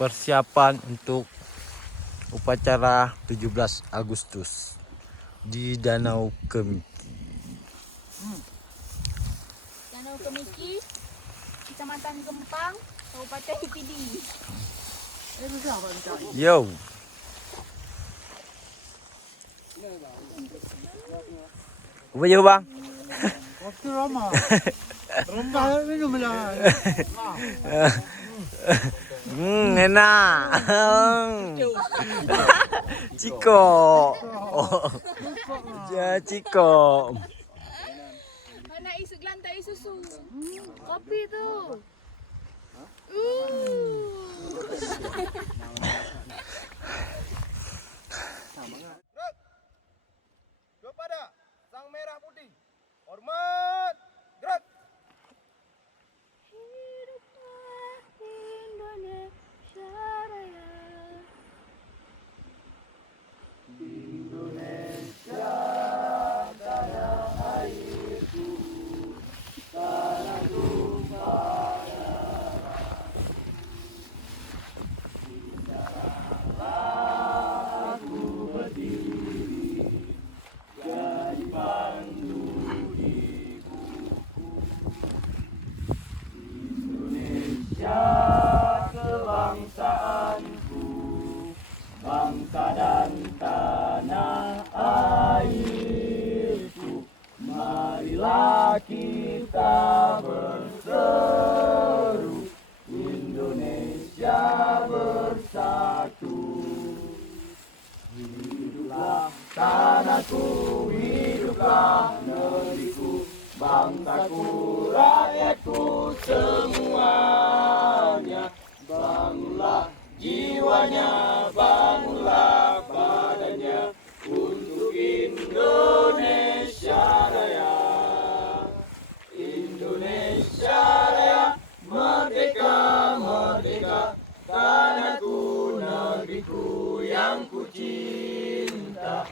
persiapan untuk upacara 17 Agustus di Danau Kemiki. Danau Kemiki, Kecamatan Gempang, Kabupaten Pidi. Yo. Apa je bang? Waktu lama. Rembah minum lah. Enak. Ciko. Ja Ciko. Mana isu gelantai susu? Kopi tu. Kepada Sang Merah Putih, hormat, gerak. Hiduplah Indonesia Raya. Tanahku, negeriku yang ku cinta.